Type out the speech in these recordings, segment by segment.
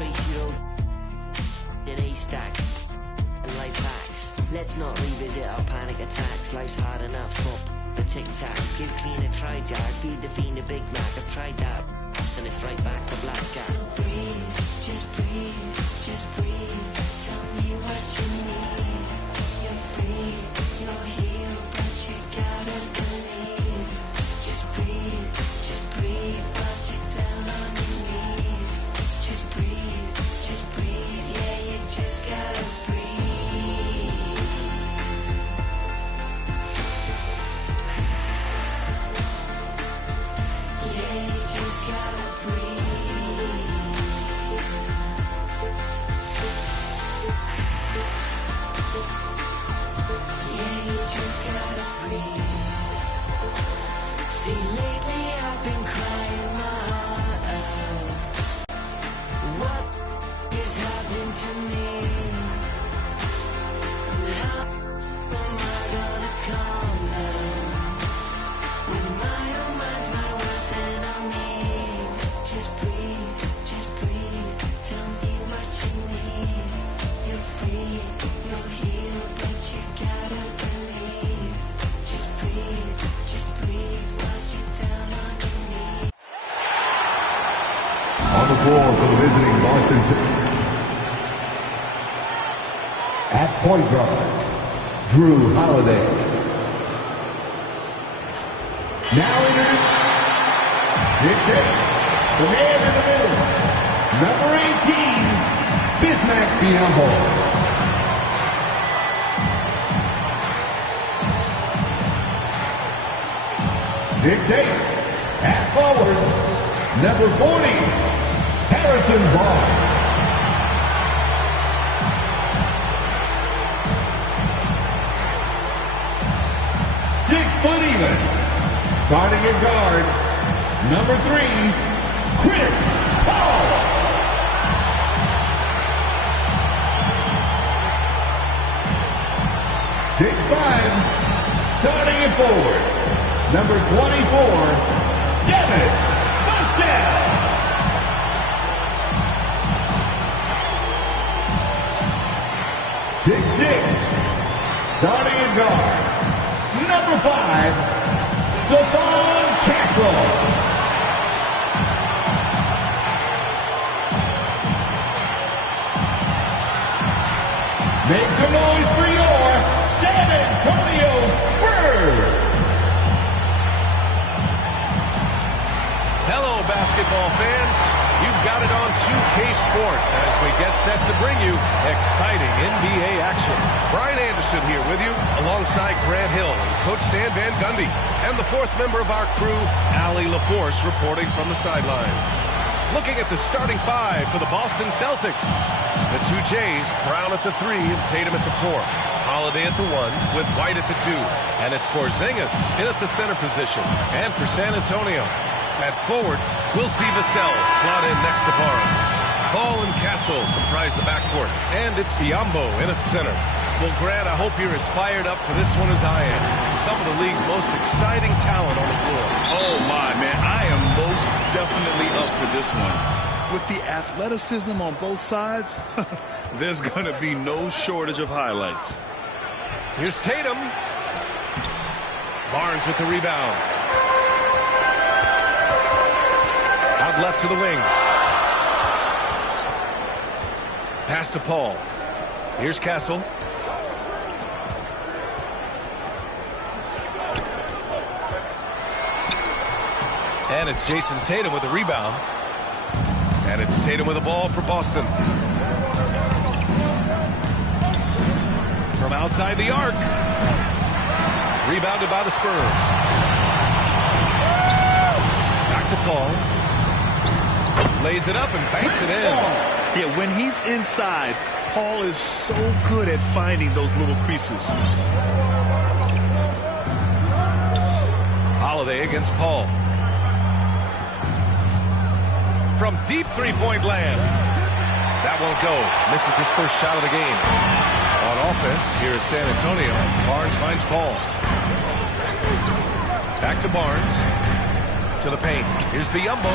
Tracy Road, an A-stack, and life hacks. Let's not revisit our panic attacks. Life's hard enough, swap the tic-tacs. Give clean a try, Jack. Feed the fiend a Big Mac. I've tried that, and it's right back to blackjack. So breathe, just breathe, just breathe. Tell me what you need. You're free, you're healed, but you gotta believe. Just breathe, bust it down on your knees. Just breathe, yeah, you just gotta breathe. Yeah, you just gotta breathe. Yeah, you just gotta breathe. See, lately I've been crying my heart out. What is happening to me? And how am I gonna calm down when my own mind's my worst enemy? Just breathe, tell me what you need. You're free, you're healed, but you gotta believe. Just breathe, bust you down on your knees. On the floor for the visiting Boston Celtics. At point guard, Drew Holiday. Now introduced 6'8", the man in the middle, number 18, Bismack Biyombo. 6'8", at forward, number 40, Harrison Barnes. 6 foot even. Starting at guard, number 3, Chris Paul. 6'5", starting at forward, number 24, Devin Vassell. 6'6", starting at guard, number 5, Stephon Castle. Make some noise for your San Antonio Spurs. Hello, basketball fans. You've got it on 2K Sports as we get set to bring you exciting NBA action. Brian Anderson here with you alongside Grant Hill and Coach Dan Van Gundy. And the fourth member of our crew, Allie LaForce, reporting from the sidelines. Looking at the starting five for the Boston Celtics. The two Jays, Brown at the 3 and Tatum at the 4. Holiday at the 1 with White at the 2. And it's Porzingis in at the center position. And for San Antonio, at forward, we'll see Vassell slot in next to Barnes. Paul and Castle comprise the backcourt. And it's Biyombo in at center. Well, Grant, I hope you're as fired up for this one as I am. Some of the league's most exciting talent on the floor. Oh, my, man. I am most definitely up for this one. With the athleticism on both sides, there's going to be no shortage of highlights. Here's Tatum. Barnes with the rebound. Out left to the wing. Pass to Paul. Here's Castle. And it's Jason Tatum with a rebound. And it's Tatum with a ball for Boston. From outside the arc. Rebounded by the Spurs. Back to Paul. Lays it up and banks it in. Yeah, when he's inside, Paul is so good at finding those little creases. Holiday against Paul. From deep three-point land. That won't go. Misses his first shot of the game. On offense, here is San Antonio. Barnes finds Paul. Back to Barnes. To the paint. Here's Biyombo.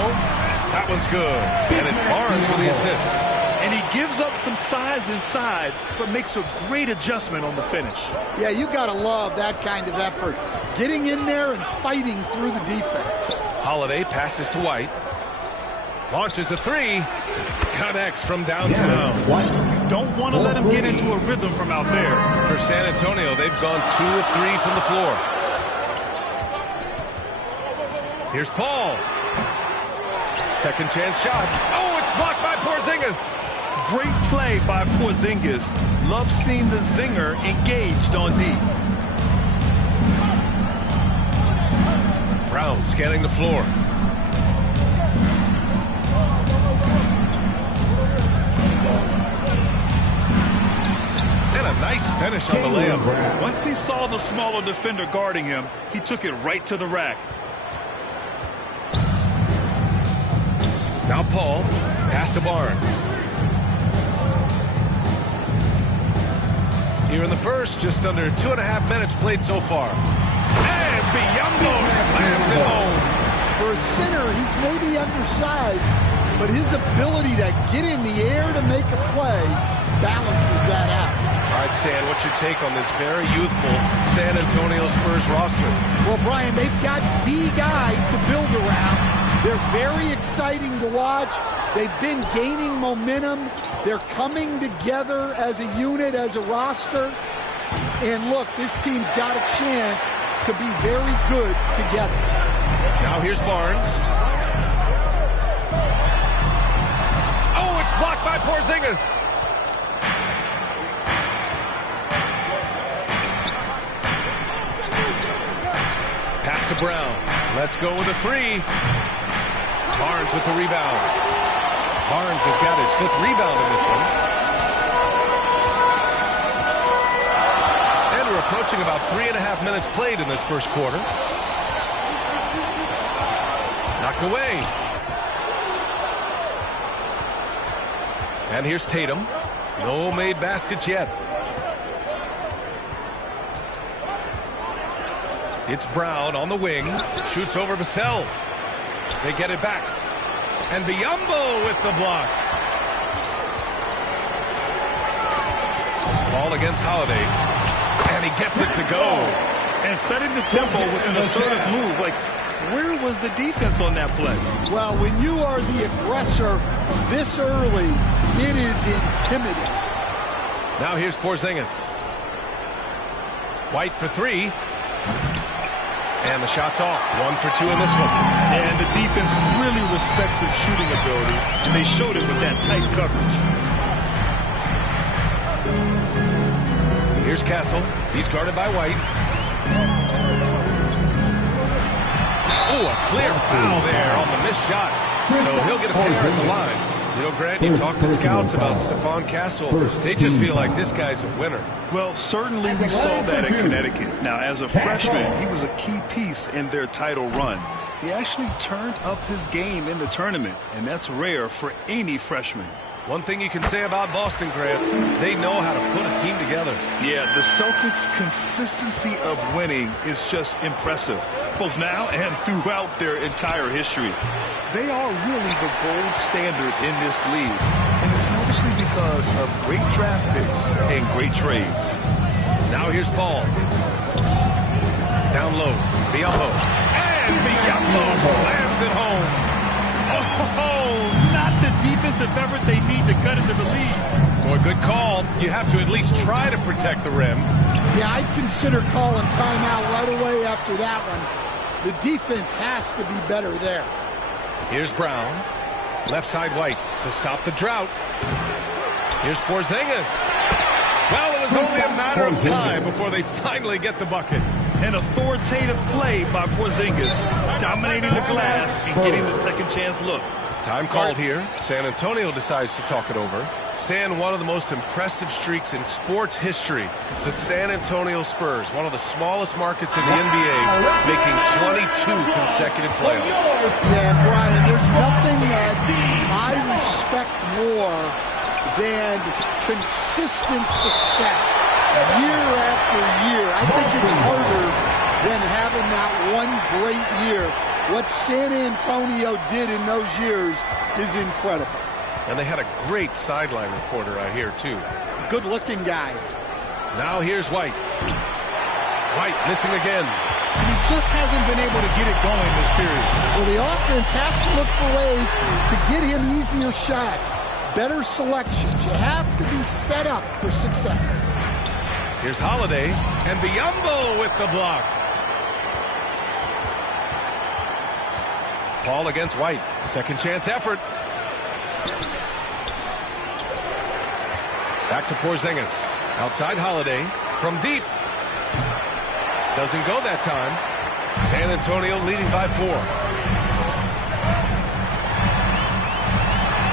That one's good. And it's Barnes with the assist. And he gives up some size inside, but makes a great adjustment on the finish. Yeah, you got to love that kind of effort. Getting in there and fighting through the defense. Holiday passes to White. Launches a three. Connects from downtown. You don't want to let him get into a rhythm from out there. For San Antonio, they've gone 2 of 3 from the floor. Here's Paul. Second chance shot. Oh, it's blocked by Porzingis. Great play by Porzingis. Love seeing the zinger engaged on D. Brown scanning the floor. And a nice finish on the layup. Once he saw the smaller defender guarding him, he took it right to the rack. Now Paul, pass to Barnes. Here in the first, just under 2.5 minutes played so far. And Biyombo slams it home. For a center, he's maybe undersized, but his ability to get in the air to make a play balances that out. All right, Stan, what's your take on this very youthful San Antonio Spurs roster? Well, Brian, they've got the guy to build around. They're very exciting to watch. They've been gaining momentum. They're coming together as a unit, as a roster. And look, this team's got a chance to be very good together. Now here's Barnes. Oh, it's blocked by Porzingis. Pass to Brown. Let's go with a three. Barnes with the rebound. Barnes has got his 5th rebound in this one. And we're approaching about 3.5 minutes played in this first quarter. Knocked away. And here's Tatum. No made baskets yet. It's Brown on the wing. Shoots over Vassell. They get it back. And Biyombo with the block. Ball against Holiday. And he gets it to go. And setting the tempo with an assertive move. Like, where was the defense on that play? Well, when you are the aggressor this early, it is intimidating. Now here's Porzingis. White for 3. And the shot's off. 1 for 2 in this one. And the defense really respects his shooting ability, and they showed it with that tight coverage. Here's Castle. He's guarded by White. Oh, a clear foul there on the missed shot. So he'll get a pair at the line. You know, Grant, you talk to scouts about Stephon Castle. They just feel like this guy's a winner. Well, certainly we saw that in Connecticut. Now, as a freshman, he was a key piece in their title run. He actually turned up his game in the tournament, and that's rare for any freshman. One thing you can say about Boston, Grant, they know how to put a team together. Yeah, the Celtics' consistency of winning is just impressive, both now and throughout their entire history. They are really the gold standard in this league, and it's mostly because of great draft picks and great trades. Now here's Paul. Down low, Biyombo. And Biyombo slams it home. Oh, not the defensive effort they need to cut into the lead. Boy, good call. You have to at least try to protect the rim. Yeah, I'd consider calling timeout right away after that one. The defense has to be better there. Here's Brown. Left side White to stop the drought. Here's Porzingis. Well, it was only a matter of time before they finally get the bucket. An authoritative play by Porzingis, dominating the glass and getting the second chance look. Time called here. San Antonio decides to talk it over. Stan, one of the most impressive streaks in sports history. The San Antonio Spurs, one of the smallest markets in the NBA, making 22 consecutive playoffs. Yeah, Brian, there's nothing that I respect more than consistent success year after year. I think it's harder than having that one great year. What San Antonio did in those years is incredible. And they had a great sideline reporter, I hear, too. Good-looking guy. Now here's White. White missing again. And he just hasn't been able to get it going this period. Well, the offense has to look for ways to get him easier shots, better selections. You have to be set up for success. Here's Holiday, and Biyombo with the block. Paul against White. Second chance effort. Back to Porzingis. Outside Holiday. From deep. Doesn't go that time. San Antonio leading by 4.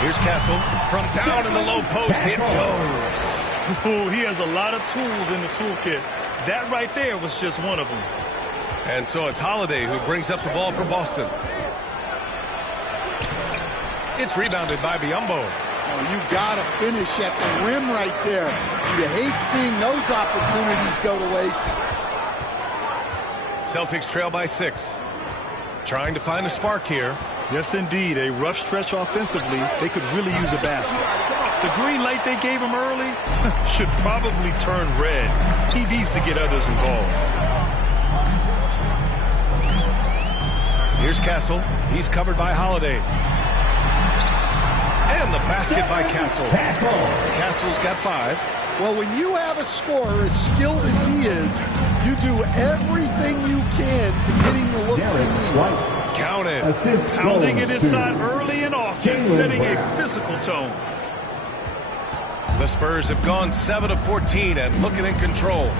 Here's Castle. From down in the low post. It goes. Oh, he has a lot of tools in the toolkit. That right there was just one of them. And so it's Holiday who brings up the ball for Boston. It's rebounded by Biyombo. Oh, you got to finish at the rim right there. You hate seeing those opportunities go to waste. Celtics trail by 6. Trying to find a spark here. Yes, indeed. A rough stretch offensively. They could really use a basket. The green light they gave him early should probably turn red. He needs to get others involved. Here's Castle. He's covered by Holiday. And the basket by Castle. Castle's got 5. Well, when you have a scorer as skilled as he is, you do everything you can to get him the looks he needs. Counted. Pounding it inside early and often, setting a physical tone. The Spurs have gone 7 of 14 and looking in control.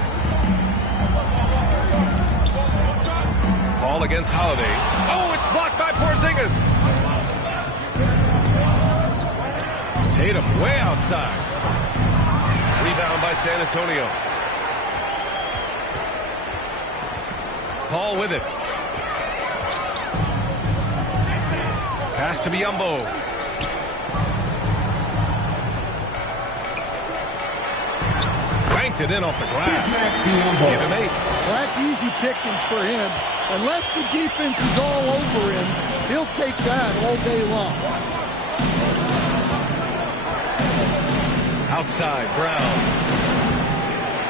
Paul against Holiday. Oh, it's blocked by Porzingis. Tatum way outside. Rebound by San Antonio. Paul with it. Pass to Biyombo. Banked it in off the glass. Give him 8. Well, that's easy pickings for him. Unless the defense is all over him, he'll take that all day long. Outside, Brown.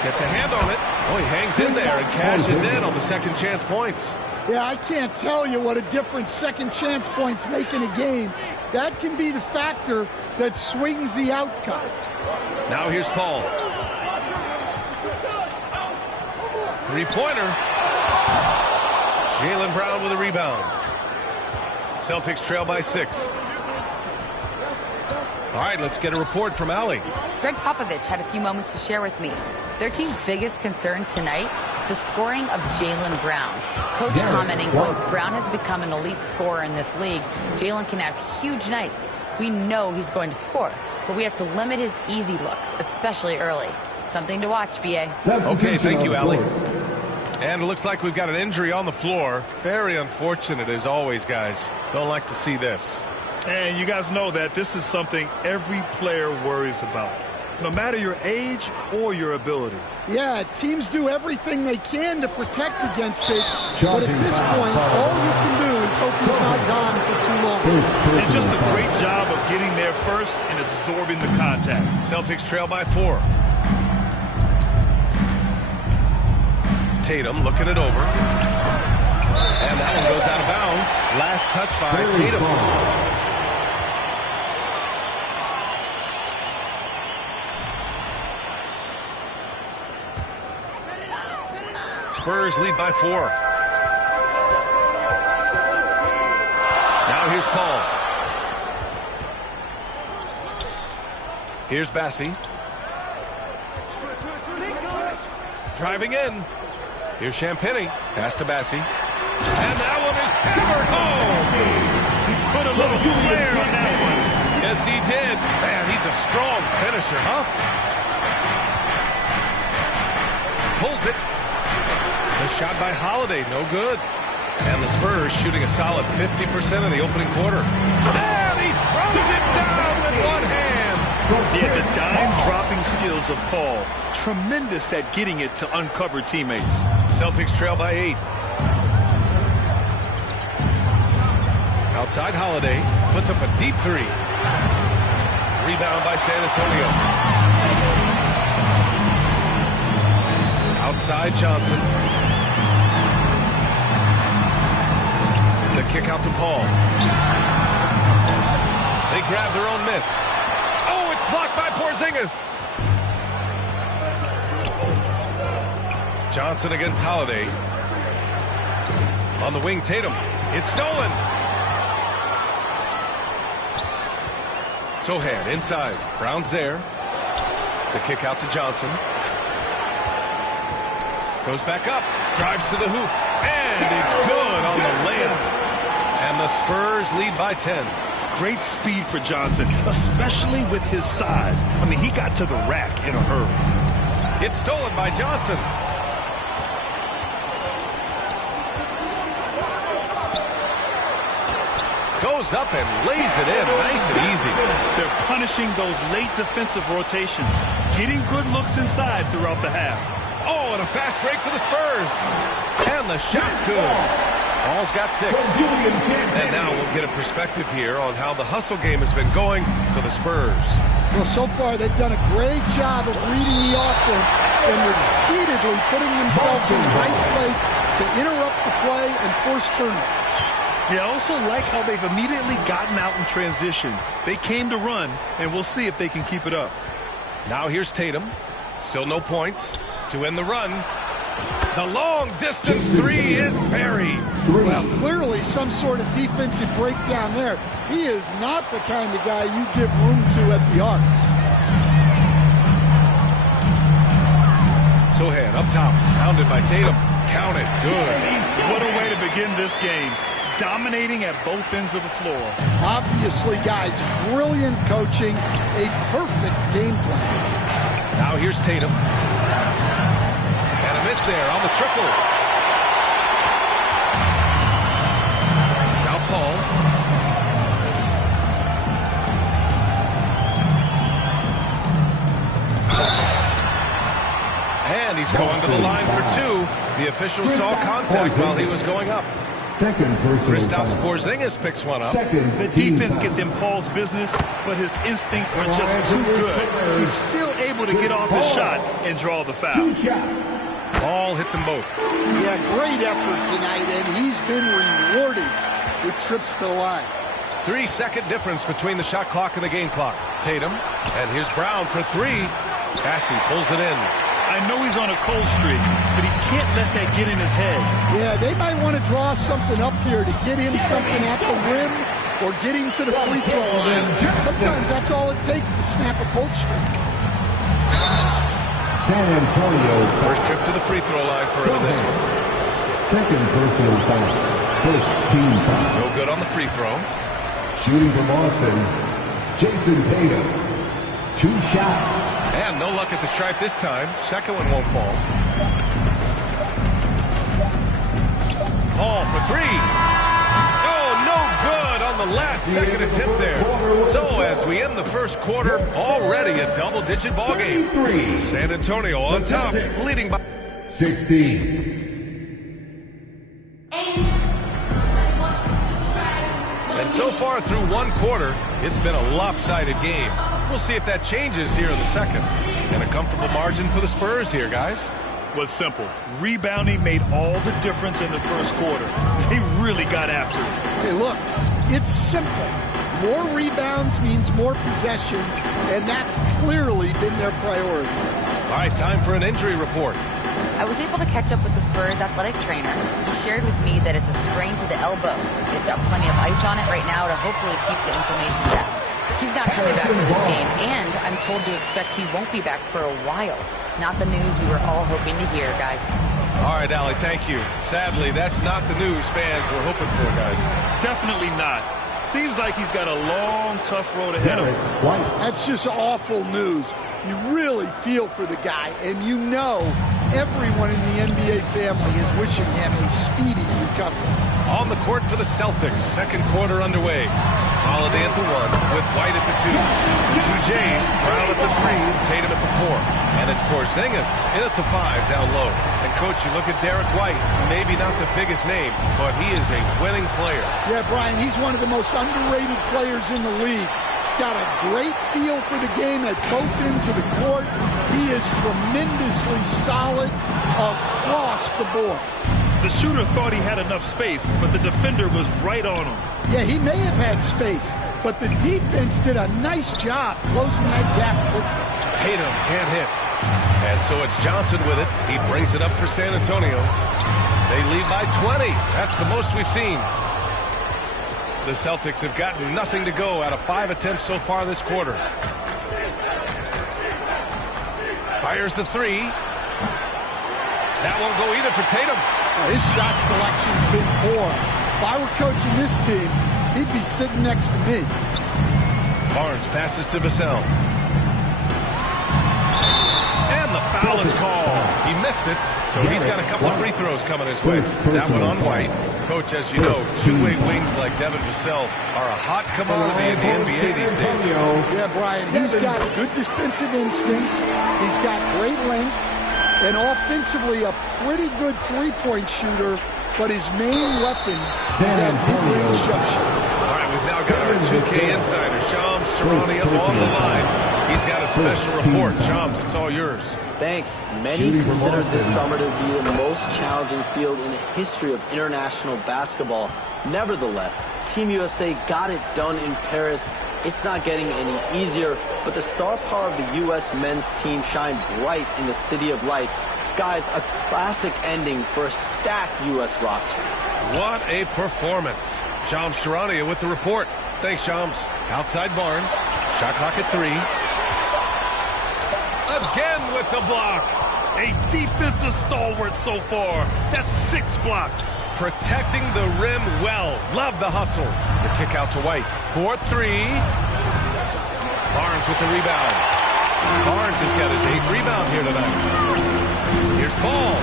Gets a hand on it. Oh, he hangs in there and cashes in on the second chance points. Yeah, I can't tell you what a difference second chance points make in a game. That can be the factor that swings the outcome. Now here's Paul. Three-pointer. Jaylen Brown with a rebound. Celtics trail by 6. All right, let's get a report from Allie. Greg Popovich had a few moments to share with me. Their team's biggest concern tonight, the scoring of Jaylen Brown. Coach commenting, quote, Brown has become an elite scorer in this league. Jaylen can have huge nights. We know he's going to score, but we have to limit his easy looks, especially early. Something to watch, B.A. Okay, thank you, Allie. And it looks like we've got an injury on the floor. Very unfortunate as always, guys. Don't like to see this. And you guys know that this is something every player worries about, no matter your age or your ability. Yeah, teams do everything they can to protect against it, but at this point, all you can do is hope he's not gone for too long. And just a great job of getting there first and absorbing the contact. Celtics trail by 4. Tatum looking it over. And that one goes out of bounds. Last touch by Tatum. Spurs lead by 4. Now here's Paul. Here's Bassie. Driving in. Here's Champagny. Pass to Bassie. And that one is hammered home. He put a little flair on that one. Yes, he did. Man, he's a strong finisher, huh? Pulls it. The shot by Holiday, no good. And the Spurs shooting a solid 50% in the opening quarter. And he throws it down with one hand. Yeah, the dime-dropping skills of Paul. Tremendous at getting it to uncover teammates. Celtics trail by 8. Outside Holiday puts up a deep 3. rebound by San Antonio. Outside Johnson. The kick out to Paul. They grab their own miss. Oh, it's blocked by Porzingis. Johnson against Holiday. On the wing, Tatum. It's stolen. Sohan inside. Brown's there. The kick out to Johnson. Goes back up. Drives to the hoop. And it's good on the layup. And the Spurs lead by 10. Great speed for Johnson, especially with his size. I mean, he got to the rack in a hurry. It's stolen by Johnson. Goes up and lays it in nice and easy. They're punishing those late defensive rotations, getting good looks inside throughout the half. Oh, and a fast break for the Spurs. And the shot's good. Ball's got 6. And now we'll get a perspective here on how the hustle game has been going for the Spurs. Well, so far they've done a great job of reading the offense and repeatedly putting themselves in the right place to interrupt the play and force turnovers. Yeah, I also like how they've immediately gotten out in transition. They came to run, and we'll see if they can keep it up. Now here's Tatum. Still no points. To end the run. The long-distance 3 is buried. Well, clearly some sort of defensive breakdown there. He is not the kind of guy you give room to at the arc. Sohan up top. Pounded by Tatum. Counted. Good. What a way to begin this game. Dominating at both ends of the floor. Obviously, guys, brilliant coaching, a perfect game plan. Now here's Tatum. And a miss there on the triple. Now Paul. And he's going to the line for 2. The official saw contact while he was going up. Second personal Kristaps Porzingis picks one up. The defense gets in Paul's business, but his instincts are just too good. He's still able to get off his shot and draw the foul. Paul hits them both. Yeah, great effort tonight, and he's been rewarded with trips to the line. 3-second difference between the shot clock and the game clock. Tatum, and here's Brown for 3. Cassie pulls it in. I know he's on a cold streak, but he can't let that get in his head. Yeah, they might want to draw something up here to get him something at the rim or get him to the free throw line. Sometimes that's all it takes to snap a cold streak. San Antonio. First trip to the free throw line for him in this one. Second personal foul. First team foul. No good on the free throw. Shooting from Austin, Jason Tatum. 2 shots. And no luck at the stripe this time. Second one won't fall. Paul for 3. Oh, no good on the last second attempt there. So as we end the first quarter, already a double-digit ball game. San Antonio on top, leading by 16. And so far through one quarter, it's been a lopsided game. We'll see if that changes here in the second. And a comfortable margin for the Spurs here, guys. Was simple. Rebounding made all the difference in the first quarter. They really got after it. Hey, look, it's simple. More rebounds means more possessions, and that's clearly been their priority. All right, time for an injury report. I was able to catch up with the Spurs athletic trainer. He shared with me that it's a sprain to the elbow. They've got plenty of ice on it right now to hopefully keep the inflammation down. He's not coming back for this game, and I'm told to expect he won't be back for a while. Not the news we were all hoping to hear, guys. All right, Allie, thank you. Sadly, that's not the news fans were hoping for, guys. Definitely not. Seems like he's got a long, tough road ahead of him. That's just awful news. You really feel for the guy, and you know everyone in the NBA family is wishing him a speedy recovery. On the court for the Celtics, second quarter underway. Holiday at the 1, with White at the 2. The 2 Jays, Brown at the 3, and Tatum at the 4. And it's Porzingis in at the 5 down low. And, Coach, you look at Derek White, maybe not the biggest name, but he is a winning player. Yeah, Brian, he's one of the most underrated players in the league. He's got a great feel for the game at both ends of the court. He is tremendously solid across the board. The shooter thought he had enough space, but the defender was right on him. Yeah, he may have had space, but the defense did a nice job closing that gap quickly. Tatum can't hit. And so it's Johnson with it. He brings it up for San Antonio. They lead by 20. That's the most we've seen. The Celtics have gotten nothing to go out of 5 attempts so far this quarter. Fires the three. That won't go either for Tatum. His shot selection's been poor. If I were coaching this team, he'd be sitting next to me. Barnes passes to Vassell. And the foul is called. He missed it, so he's got a couple of free throws coming his way. That one on White. Coach, as you know, two-way wings like Devin Vassell are a hot commodity in the NBA these days. Yeah, Brian, he's got good defensive instincts. He's got great length. And offensively, a pretty good three-point shooter, but his main weapon is that mid-range jump shot. All right, we've now got our 2K insider, Shams Charania, on the line. He's got a special report. Shams, it's all yours. Thanks. Many consider this summer to be the most challenging field in the history of international basketball. Nevertheless, Team USA got it done in Paris. It's not getting any easier, but the star power of the U.S. men's team shined bright in the City of Lights. Guys, a classic ending for a stacked U.S. roster. What a performance. Shams Charania with the report. Thanks, Shams. Outside Barnes. Shot clock at 3. Again with the block. A defensive stalwart so far. That's 6 blocks. Protecting the rim well. Love the hustle. The kick out to White. 4-3. Barnes with the rebound. Barnes has got his 8th rebound here tonight. Here's Paul.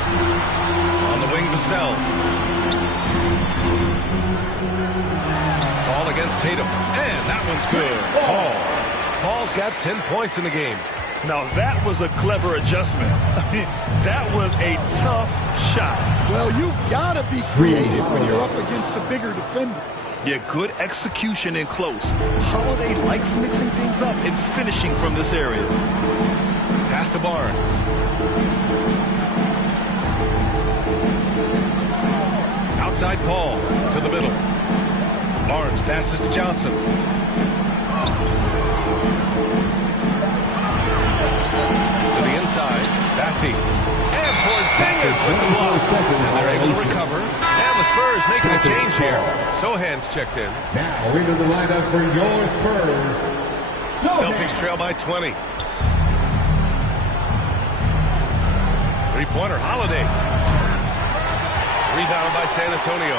On the wing, Vassell. Paul against Tatum. And that one's good. Paul's got 10 points in the game. Now that was a clever adjustment. I mean, that was a tough shot. Well, you've got to be creative when you're up against a bigger defender. Yeah, good execution in close. Holiday likes mixing things up and finishing from this area. Pass to Barnes. Outside Paul to the middle. Barnes passes to Johnson. Inside, Bassi, and Porzingis with the block, and they're able to recover, and the Spurs making a change here. Sohan's checked in. Now into the lineup for your Spurs. Celtics trail by 20. Three-pointer, Holiday. Rebound by San Antonio.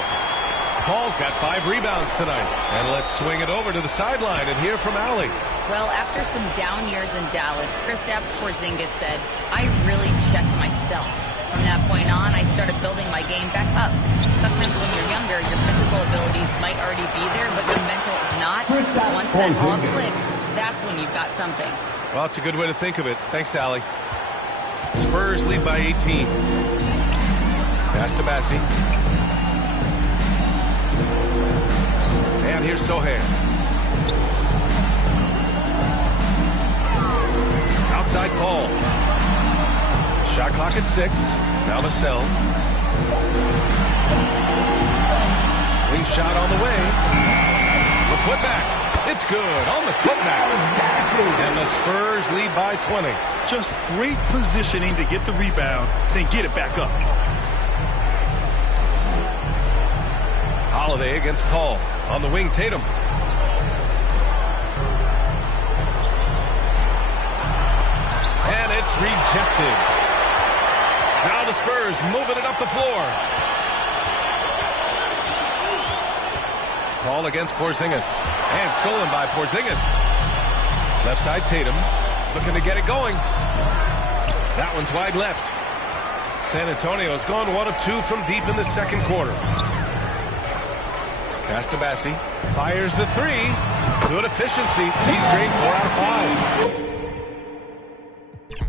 Paul's got 5 rebounds tonight, and let's swing it over to the sideline and hear from Allie. Well, after some down years in Dallas, Kristaps Porzingis said, I really checked myself. From that point on, I started building my game back up. Sometimes when you're younger, your physical abilities might already be there, but your mental is not. Once that all clicks, that's when you've got something. Well, it's a good way to think of it. Thanks, Allie. Spurs lead by 18. Pass to Bassi. And here's Sohan. Outside Paul. Shot clock at 6. Now Vassell. Wing shot on the way. The putback. It's good on the putback. And the Spurs lead by 20. Just great positioning to get the rebound, then get it back up. Holiday against Paul. On the wing, Tatum. And it's rejected. Now the Spurs moving it up the floor. Paul against Porzingis. And stolen by Porzingis. Left side, Tatum. Looking to get it going. That one's wide left. San Antonio's gone 1 of 2 from deep in the second quarter. Pass to Bassi. Fires the 3. Good efficiency. He's great 4 out of 5.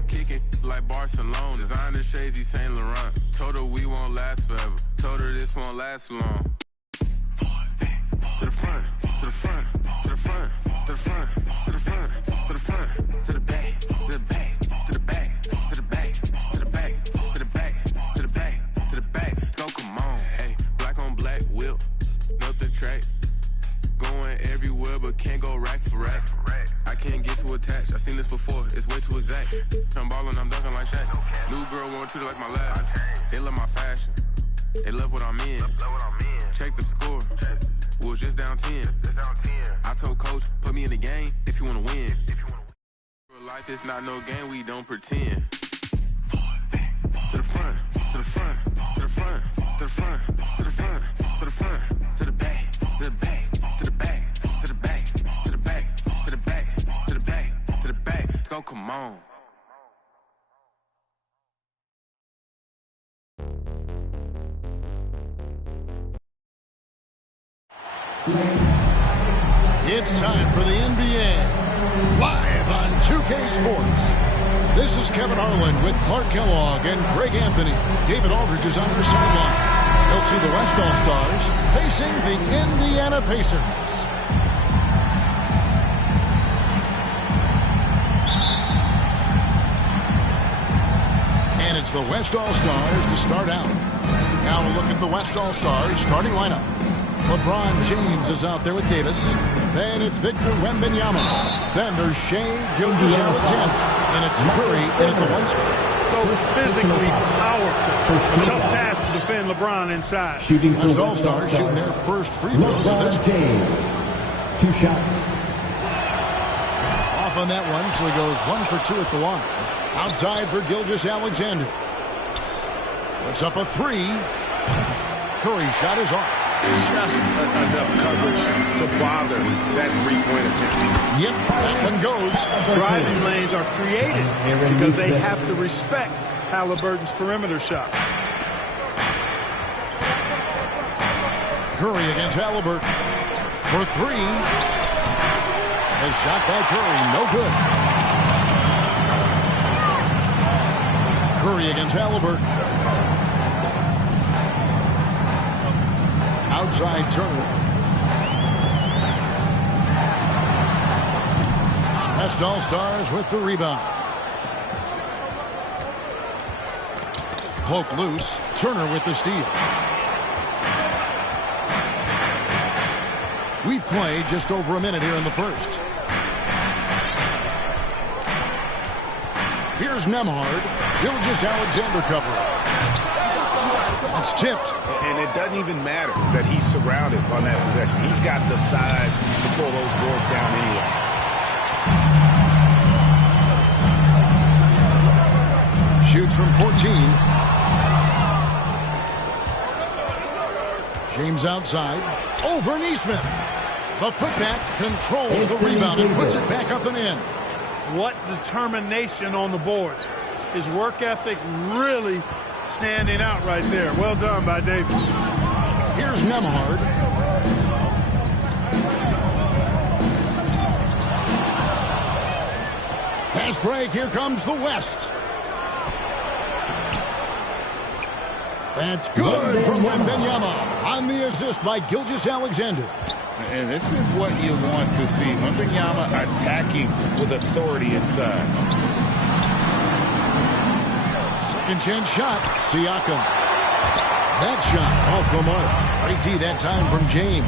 Kick it like Barcelona. Designer shades, he's Saint Laurent. Told her we won't last forever. Told her this won't last long. To the front, to the front, to the front. to the front, to the front, to the front, to the back, to the back, to the back, to the back, to the back, to the back, to the back, to the back. Go, come on, hey, black on black whip, nothing track. Going everywhere, but can't go rack for rack. I can't get too attached. I've seen this before. It's way too exact. I'm ballin', I'm dunking like Shaq. New girl won't treat it like my last. They love my fashion. They love what I'm in. Check the score. We was just down 10. I told coach, put me in the game if you wanna win. Real life is not no game. We don't pretend. To the front, to the front, to the front, to the front, to the front, to the front, to the back, to the back, to the back, to the back, to the back, to the back, to the back, to the back. Let's go, come on. It's time for the NBA, live on 2K Sports. This is Kevin Harlan with Clark Kellogg and Greg Anthony. David Aldridge is on our sideline. They'll see the West All-Stars facing the Indiana Pacers. And it's the West All-Stars to start out. Now we'll look at the West All-Stars starting lineup. LeBron James is out there with Davis. Then it's Victor Wembanyama. Then there's Shea Gilgeous-Alexander. And it's Curry in at the one spot. So physically powerful. A tough task to defend LeBron inside. West All-Stars shooting their first free throws of this game. 2 shots. Off on that one, so he goes 1 for 2 at the line. Outside for Gilgeous-Alexander. Puts up a 3. Curry's shot is off. Just enough coverage to bother that three-point attempt. Yep, that one goes. Driving lanes are created because they have to respect Halliburton's perimeter shot. Curry against Halliburton for 3. A shot by Curry, no good. Curry against Halliburton. Outside Turner. West All-Stars with the rebound. Poke loose. Turner with the steal. We've played just over a minute here in the first. Here's Nembhard. Gilgeous-Alexander covering. It's tipped. And it doesn't even matter that he's surrounded on that possession. He's got the size to pull those boards down anyway. Shoots from 14. James outside. Over Neesmith. The putback controls the rebound and puts it back up and in. What determination on the boards. His work ethic really standing out right there. Well done by Davis. Here's Nembhard. Pass break. Here comes the West. That's good from Wembanyama on the assist by Gilgeous-Alexander. And this is what you want to see. Wembanyama attacking with authority inside. Second chance shot. Siakam. That shot off the mark. Great D that time from James.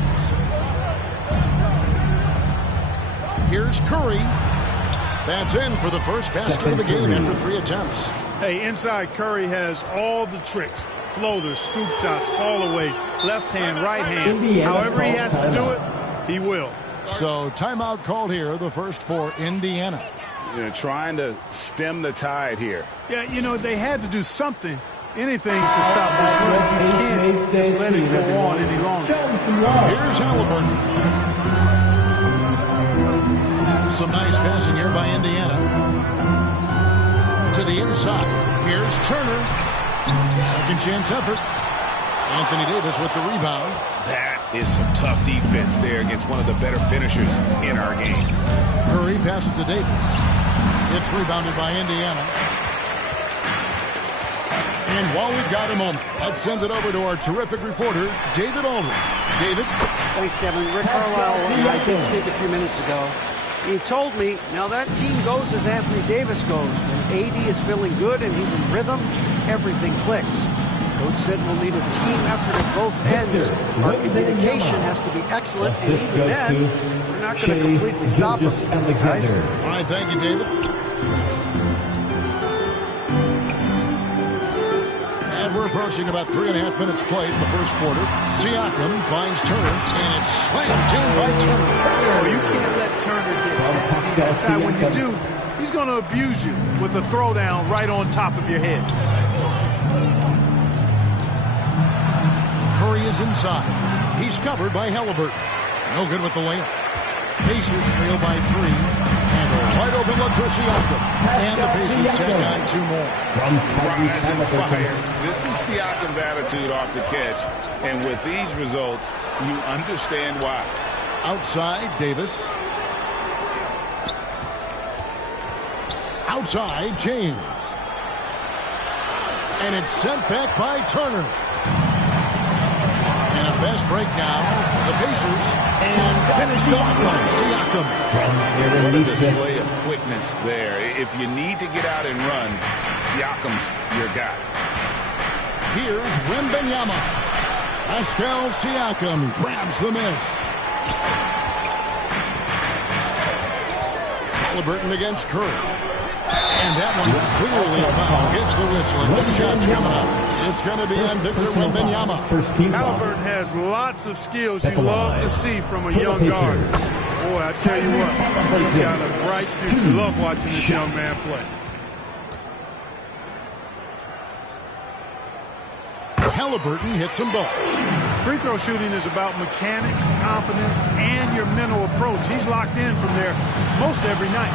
Here's Curry. That's in for the first basket of the game after 3 attempts. Hey, inside Curry has all the tricks. Floaters, scoop shots, fallaways, left hand, right hand. However he has to do it, he will. So timeout called here, the first for Indiana. You know, trying to stem the tide here. Yeah, you know, they had to do something, anything to stop this run. You can't just let it go on any longer. Here's Halliburton. Some nice passing here by Indiana. To the inside. Here's Turner. Second chance effort. Anthony Davis with the rebound. That is some tough defense there against one of the better finishers in our game. Curry passes to Davis. It's rebounded by Indiana. And while we've got a moment, let's send it over to our terrific reporter, David Aldridge. David? Thanks, Kevin. Rick Carlisle and I did speak a few minutes ago. He told me, now that team goes as Anthony Davis goes. When AD is feeling good and he's in rhythm, everything clicks. Coach said we'll need a team effort at both ends. Our communication has to be excellent, and even then, we're not going to completely stop them. Guys. All right, thank you, David. And we're approaching about 3.5 minutes played in the first quarter. Siakam finds Turner, and it's slammed in by Turner. Oh, you can't let Turner get that. When you do, he's going to abuse you with a throwdown right on top of your head. Curry is inside. He's covered by Halliburton. No good with the layup. Pacers trail by 3. And a wide open look for Siakam. And the Pacers take on 2 more. Rise and fires. This is Siakam's attitude off the catch. And with these results, you understand why. Outside, Davis. Outside, James. And it's sent back by Turner. And a fast break now for the Pacers. And finished off by Siakam. What a display of quickness there. If you need to get out and run, Siakam's your guy. Here's Wembanyama. Pascal Siakam grabs the miss. Halliburton against Curry. And that one clearly a foul. Gets the whistle and 2 shots coming up. It's going to be on Victor Wembanyama. Halliburton has lots of skills you love to see from a young guard. Boy, I tell you what, he's got a bright future. Love watching this young man play. Halliburton hits them both. Free throw shooting is about mechanics, confidence, and your mental approach. He's locked in from there most every night.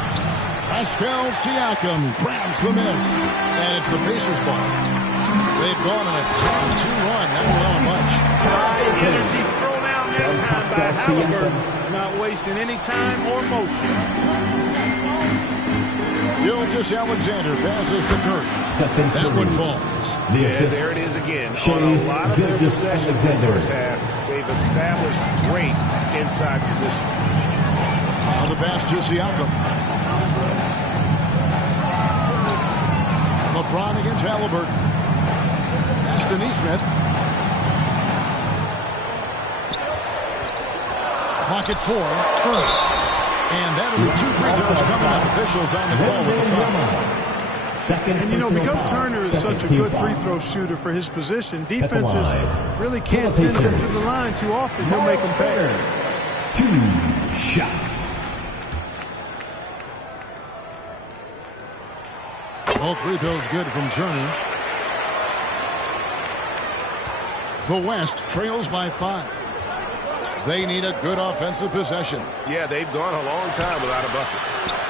Pascal Siakam grabs the miss. And it's the Pacers ball. They've gone on a 10-2 run. Not allowing much. High energy thrown out that time by Halliburton. Not wasting any time or motion. Gilgeous Alexander passes to Curry. That one falls. Yeah, there it is again. On a lot of their possessions this first half, they've established great inside position. Now the pass to Siakam. LeBron against Halliburton. Pass to Nesmith. Clock at 4. Turner. And that'll be 2 free throws coming up. Officials on the call with the foul. And, you know, because Turner is such a good free throw shooter for his position, defenses really can't send him to the line too often. He'll make them pay. 2 shots. All free throws good from Turner. The West trails by 5. They need a good offensive possession. Yeah, they've gone a long time without a bucket.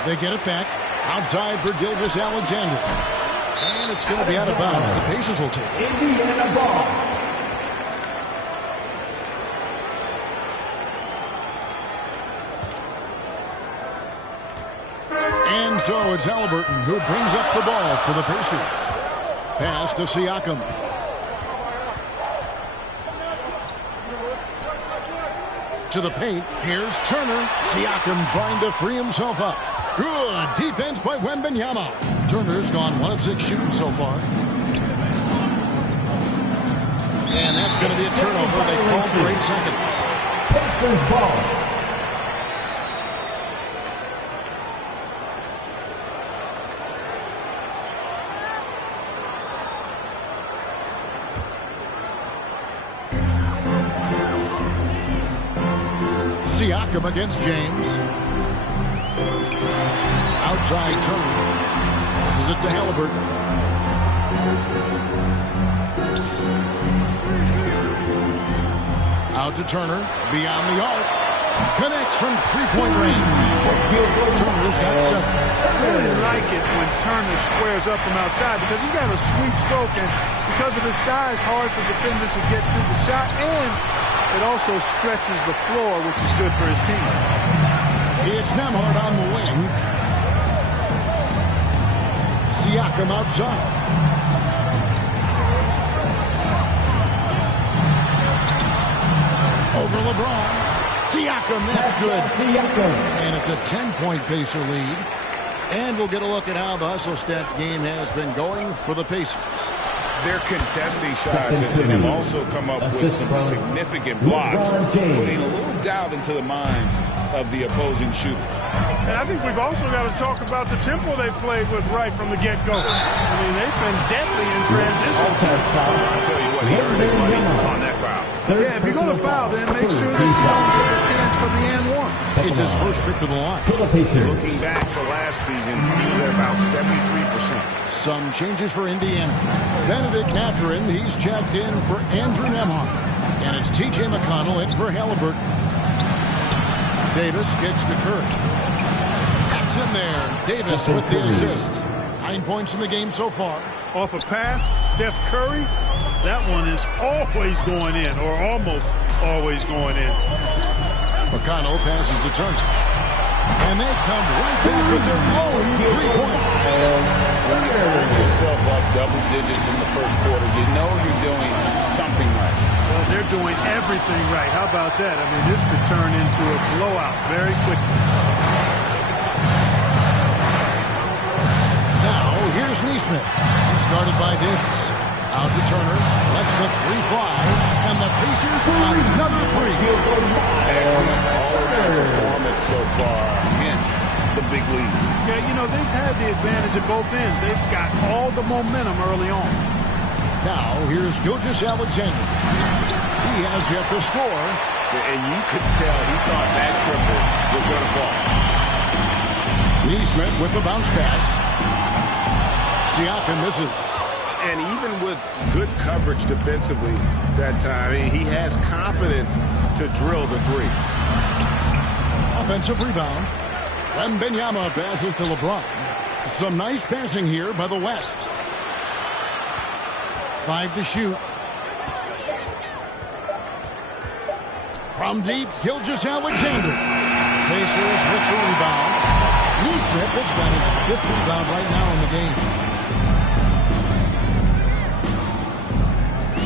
They get it back. Outside for Gilgeous Alexander. And it's going to be out of bounds. The Pacers will take it. Indiana ball. And so it's Halliburton who brings up the ball for the Pacers. Pass to Siakam. To the paint. Here's Turner. Siakam trying to free himself up. Good defense by Wembanyama. Turner's gone 1 of 6 shooting so far. And that's going to be a turnover. They call for 8 seconds. Pacers ball. Siakam against James. Outside Turner. This is it to Halliburton. Out to Turner. Beyond the arc. Connects from 3-point range. Turner's got 7. I really like it when Turner squares up from outside because he's got a sweet stroke, and because of his size, hard for defenders to get to the shot, and it also stretches the floor, which is good for his team. It's Nembhard on the wing. Siakam outside. Over LeBron. Siakam, that's good. And it's a 10-point Pacer lead. And we'll get a look at how the hustle stat game has been going for the Pacers. They're contesting shots and have also come up with some significant blocks, putting a little doubt into the minds of the opposing shooters. And I think we've also got to talk about the tempo they played with right from the get-go. I mean, they've been deadly in transition. I'll tell you what, he earned his money on that foul. Yeah, if you're going to foul, then make sure that you don't get a chance for the and one. It's his first trip to the line. Looking back to last season, he was at about 73%. Some changes for Indiana. Benedict Mathurin, he's checked in for Andrew Nembhard. And it's T.J. McConnell in for Halliburton. Davis kicks to Curry. That's in there. Davis with the assist. 9 points in the game so far. Off a pass, Steph Curry, that one is always going in, or almost always going in. McConnell passes to Turner. And they come right back with their own three-point. When you find yourself up double digits in the first quarter, you know you're doing something right. Well, they're doing everything right. How about that? I mean, this could turn into a blowout very quickly. Now, here's Neesmith. He's started by Davis. Out to Turner. Lets the three fly. And the Pacers another three. Excellent all-around performance so far against the big lead. Yeah, you know, they've had the advantage at both ends. They've got all the momentum early on. Now, here's Gilgeous-Alexander. He has yet to score. And you could tell he thought that triple was going to fall. Neesmith with the bounce pass. Siakam misses. And even with good coverage defensively that time, he has confidence to drill the three. Offensive rebound. Wembanyama passes to LeBron. Some nice passing here by the West. 5 to shoot. From deep, Gilgeous-Alexander. Pacers with the rebound. Neesmith has got his 5th rebound right now in the game.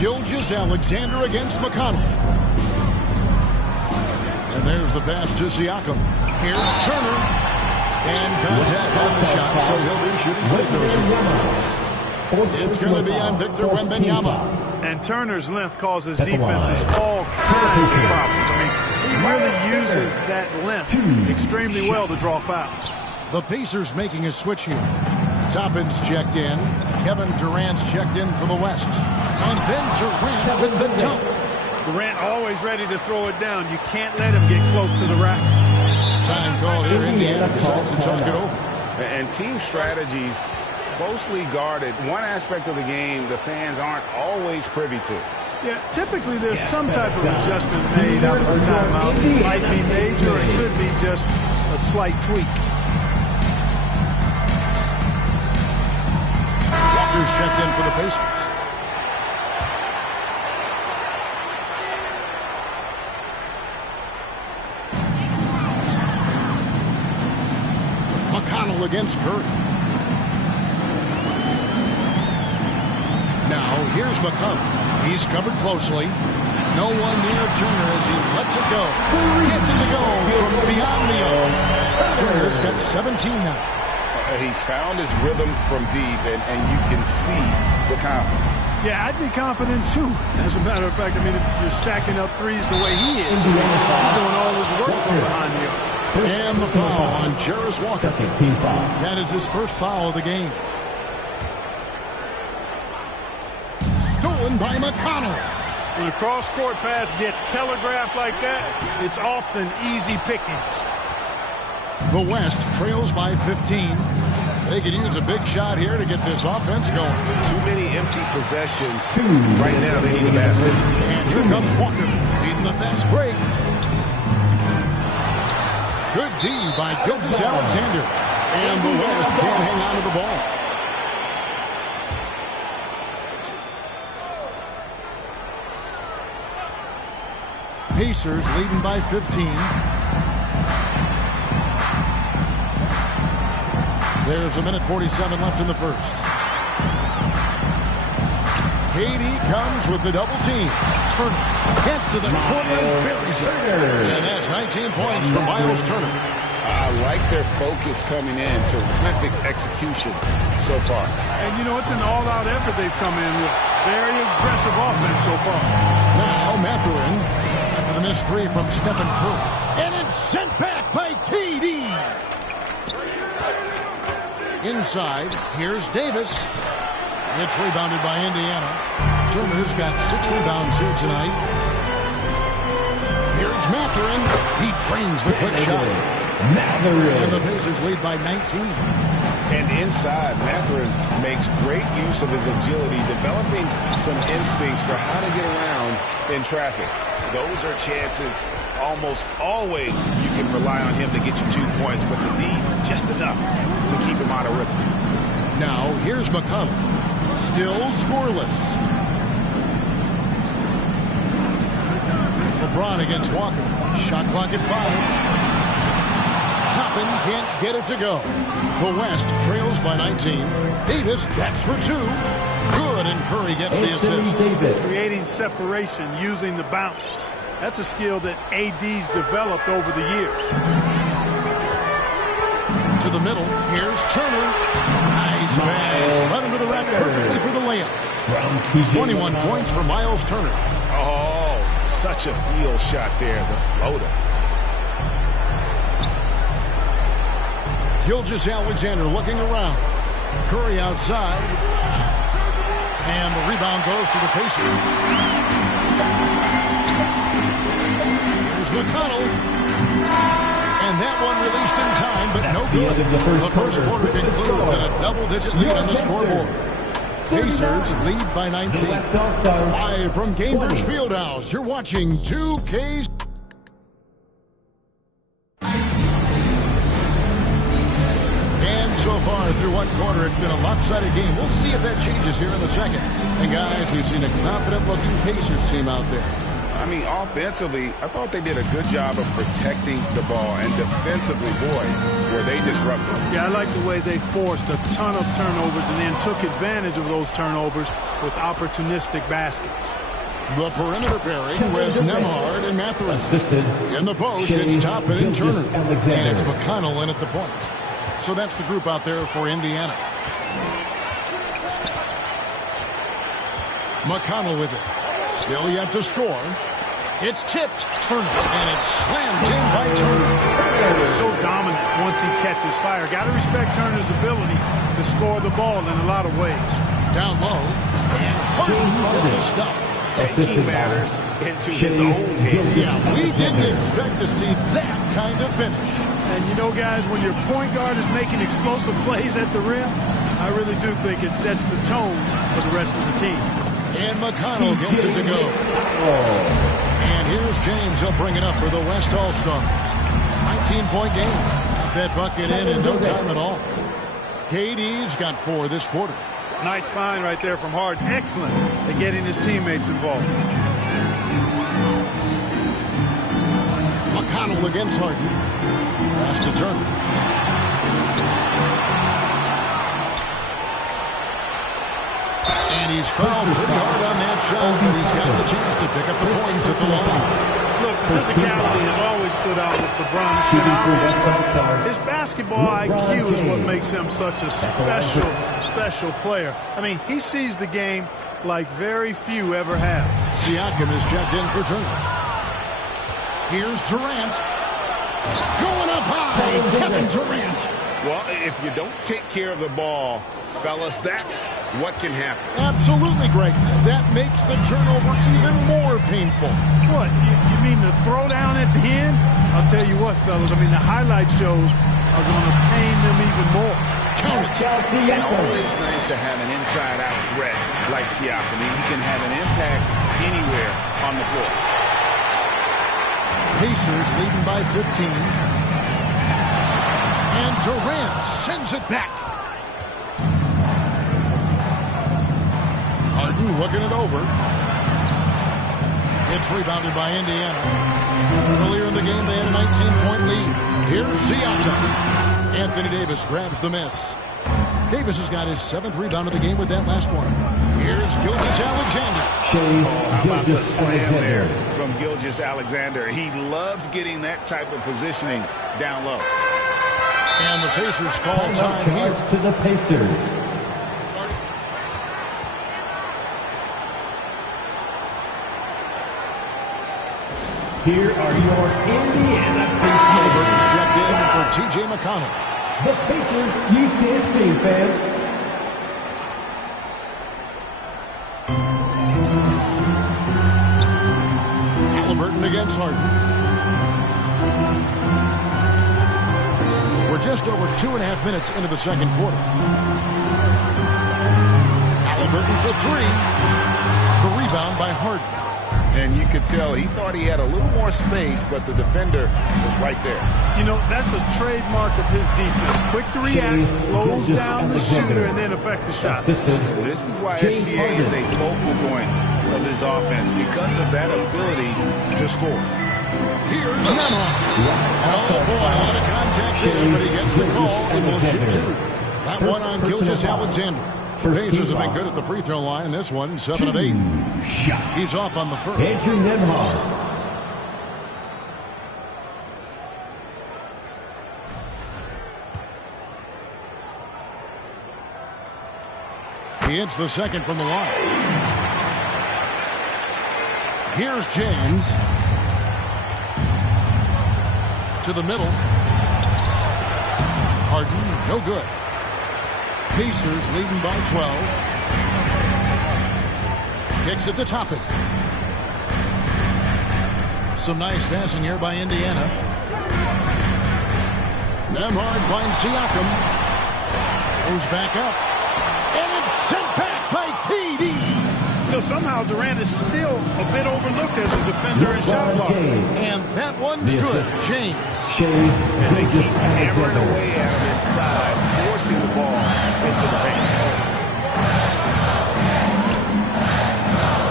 Gilgeous-Alexander against McConnell. And there's the pass to Siakam. Here's Turner. And contact on the shot, so he'll be shooting free throws. It's going to be on Victor Wembanyama. And Turner's length causes defenses all kinds of problems. I mean, he really uses that length extremely well to draw fouls. The Pacers making a switch here. Toppin's checked in. Kevin Durant's checked in for the West. And then Durant with the dunk. Durant always ready to throw it down. You can't let him get close to the rack. Time call here. Indiana decides to talk it over. And team strategies closely guarded. One aspect of the game the fans aren't always privy to. Yeah, typically there's some type of adjustment made after a timeout. It might be major, or it could be just a slight tweak. Walker's checked in for the Pacers. McConnell against Curry. Now, here's McConnell. He's covered closely. No one near Turner as he lets it go. Gets it to go from beyond the arc. Turner's got 17 now. He's found his rhythm from deep, and you can see the confidence. Yeah, I'd be confident, too. As a matter of fact, I mean, if you're stacking up threes the way he is, he's doing all his work from behind the arc. And the foul on Jarris Walker. Team foul. That is his first foul of the game. Stolen by McConnell. When a cross-court pass gets telegraphed like that, it's often easy pickings. The West trails by 15. They could use a big shot here to get this offense going. Too many empty possessions. Right now they need a basket. And here comes Walker, leading the fast break. Good D by Gilgeous-Alexander. And the West can't hang on to the ball. Pacers leading by 15. There's a minute 47 left in the first. KD comes with the double team. Turner gets to the corner and buries it. And that's 19 points for Miles Turner. I like their focus coming in. Terrific execution so far. And, you know, it's an all-out effort they've come in with. Very aggressive offense so far. Now Mathurin after the missed three from Stephen Curry. And it's sent back by KD. Inside, here's Davis. It's rebounded by Indiana. Turner's got 6 rebounds here tonight. Here's Mathurin. He drains the quick shot. And the Pacers lead by 19. And inside, Mathurin makes great use of his agility, developing some instincts for how to get around in traffic. Those are chances almost always you can rely on him to get you 2 points, but the D, just enough to keep him out of rhythm. Now, here's McConnell. Still scoreless. LeBron against Walker. Shot clock at 5. Toppin can't get it to go. The West trails by 19. Davis, that's for 2. Good, and Curry gets the assist. Creating separation using the bounce. That's a skill that AD's developed over the years. To the middle, here's Turner. Nice pass. Led him to the rack perfectly for the layup. 21 points for Miles Turner. Oh, such a field shot there, the floater. Gilgeous-Alexander looking around. Curry outside. And the rebound goes to the Pacers. Here's McConnell. And that one released in time, but no good. The first quarter concludes at a double-digit lead on the scoreboard. Pacers lead by 19. Live from Gainbridge Fieldhouse, you're watching 2K. So far through one quarter, it's been a lopsided game. We'll see if that changes here in the second. And guys, we've seen a confident-looking Pacers team out there. I mean, offensively, I thought they did a good job of protecting the ball. And defensively, boy, were they disruptive. Yeah, I like the way they forced a ton of turnovers and then took advantage of those turnovers with opportunistic baskets. The perimeter pairing with Nembhard and Mathurin. In the post, it's Toppin and Turner. And it's McConnell in at the point. So that's the group out there for Indiana. McConnell with it. Still yet to score. It's tipped. Turner. And it's slammed in by Turner. So dominant once he catches fire. Got to respect Turner's ability to score the ball in a lot of ways. Down low. And Harden with the stuff. Taking matters into his own hands. Yeah, we didn't expect to see that kind of finish. And you know, guys, when your point guard is making explosive plays at the rim, I really do think it sets the tone for the rest of the team. And McConnell gets it to go. And here's James. He'll bring it up for the West All-Stars. 19-point game. Got that bucket in no time at all. KD's got 4 this quarter. Nice find right there from Harden. Excellent at getting his teammates involved. McConnell against Harden. Pass to Turner. And he's fouled pretty hard on that shot, but he's got the chance to pick up the points at the line. Look, physicality has always stood out with LeBron. His basketball IQ is what makes him such a special player. I mean, he sees the game like very few ever have. Siakam is checked in for Turner. Here's Durant. Going up high, Kevin Durant. Well, if you don't take care of the ball, fellas, that's what can happen. Absolutely, Greg. That makes the turnover even more painful. What? You mean the throwdown at the end? I'll tell you what, fellas. I mean, the highlight shows are going to pain them even more. Count it. It's always nice to have an inside-out threat like Siakam. He can have an impact anywhere on the floor. Pacers leading by 15. And Durant sends it back. Harden looking it over. It's rebounded by Indiana. Earlier in the game, they had a 19-point lead. Here's Siakam. Anthony Davis grabs the miss. Davis has got his 7th rebound of the game with that last one. Here's Gilgeous-Alexander. How about the slam there from Gilgeous-Alexander? He loves getting that type of positioning down low. And the Pacers call time here. To the Pacers. Here are your Indiana Halliburton's Pacers. checked in for T.J. McConnell. The Pacers Youth Dance Team, fans. Halliburton against Harden. We're just over 2.5 minutes into the second quarter. Halliburton for three. The rebound by Harden. And you could tell he thought he had a little more space, but the defender was right there. You know, that's a trademark of his defense. Quick to react, close down the shooter, and then affect the shot. This is why SGA is a focal point of his offense, because of that ability to score. Here's Nembhard. Oh, boy, a lot of contact there, but he gets the call and will shoot two. That one on Gilgeous-Alexander. Pacers have been good at the free throw line. This one, 7 of 8. He's off on the first. Andrew Nembhard. He hits the second from the line. Here's James. To the middle. Harden, no good. Pacers leading by 12. Kicks it to Toppin. Some nice passing here by Indiana. Nembhard finds Siakam. Goes back up. And it's sent back by KD. You know, somehow Durant is still a bit overlooked as a defender and shot blocker. And that one's good. James. And they keep hammering away at him inside, forcing the ball into the paint.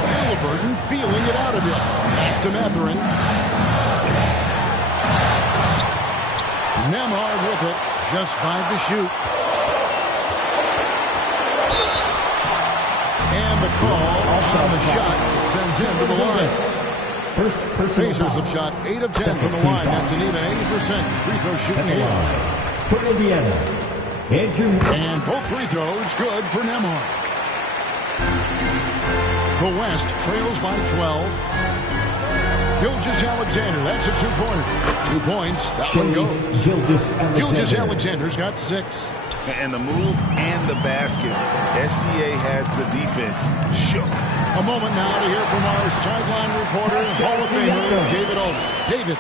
Halliburton feeling it out of him. Pass to Mathurin. Nembhard with it. Just 5 to shoot. And the call on the shot sends him to the line. Pacers have shot 8 of 10 from the line. That's an even 80% free throw shooting here. For Indiana, Andrew. And both free throws good for Nembhard. The West trails by 12. Gilgeous-Alexander, that's a two-pointer. 2 points, that one goes. Gilgeous-Alexander's got 6. And the move and the basket. SGA has the defense shook. A moment now to hear from our sideline reporter, Hall of Famer David Aldridge. David.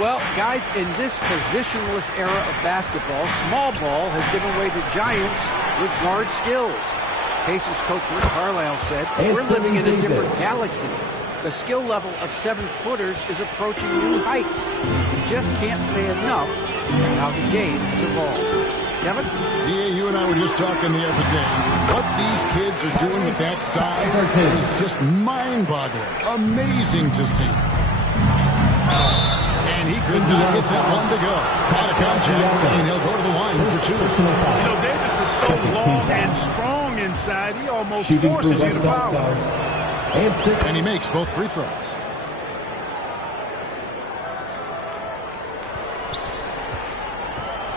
Well, guys, in this positionless era of basketball, small ball has given way to giants with guard skills. Pacers coach Rick Carlisle said, we're living in a different galaxy. The skill level of 7-footers is approaching new heights. You just can't say enough about how the game has evolved. Kevin? D.A., you and I were just talking the other day. What these kids are doing with that size is just mind-boggling. Amazing to see. And he could not get that one to go. Out of contact, and he'll go to the line for 2. You know, Davis is so long and strong inside, he almost forces you to foul. And he makes both free throws.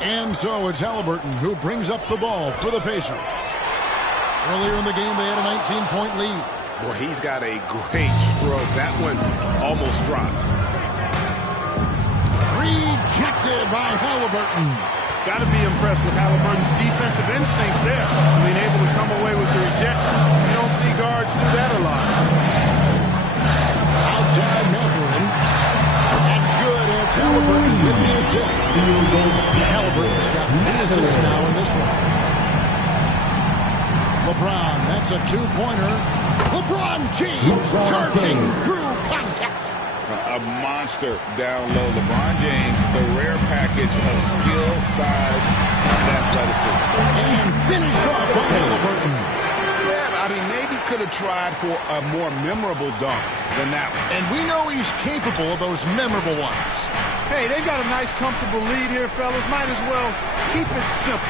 And so it's Halliburton who brings up the ball for the Pacers. Earlier in the game, they had a 19-point lead. Well, he's got a great stroke. That one almost dropped. Rejected by Halliburton. Got to be impressed with Halliburton's defensive instincts there. Being able to come away with the rejection. You don't see guards do that a lot. Outside Mathurin. That's good. It's Halliburton with the assist. Halliburton's got 10 assists now in this one. LeBron, that's a 2-pointer. LeBron James charging through contact. A monster down low. LeBron James, the rare package of skill, size, and athleticism. And finished off by Halliburton. Yeah, I mean, maybe could have tried for a more memorable dunk than that one. And we know he's capable of those memorable ones. Hey, they got a nice, comfortable lead here, fellas. Might as well keep it simple.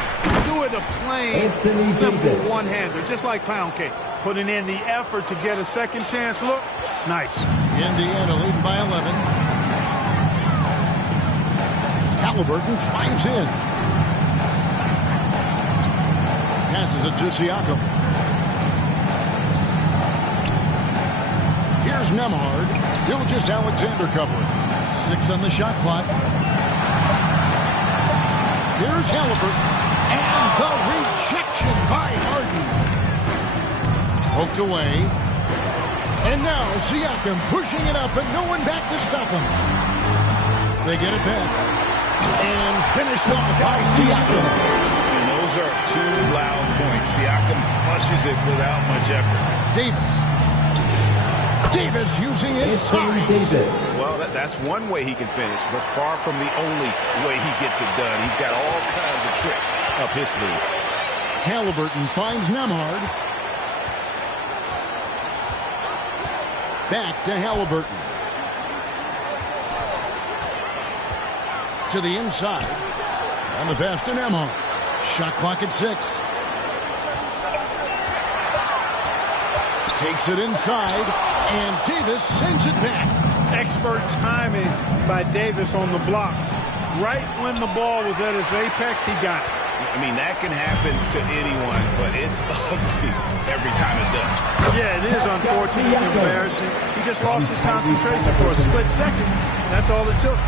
Do it a plain, simple one-hander, just like pound cake. putting in the effort to get a second chance look. Nice. Indiana leading by 11. Halliburton drives in. Passes it to Siakam. Here's Nembhard. Gilgeous-Alexander covering. 6 on the shot clock. Here's Halliburton. And the rejection by Harden. Poked away. And now Siakam pushing it up, and no one back to stop him. They get it back. And finished off by Siakam. And those are 2 loud points. Siakam flushes it without much effort. Davis using his size. Well, that's one way he can finish, but far from the only way he gets it done. He's got all kinds of tricks up his sleeve. Halliburton finds Nembhard. Back to Halliburton. To the inside. On the pass to Nembhard. Shot clock at 6. Takes it inside, and Davis sends it back. Expert timing by Davis on the block. Right when the ball was at its apex, he got it. I mean, that can happen to anyone, but it's ugly every time it does. Yeah, it is unfortunate and embarrassing. He just lost his concentration for a split second. That's all it took.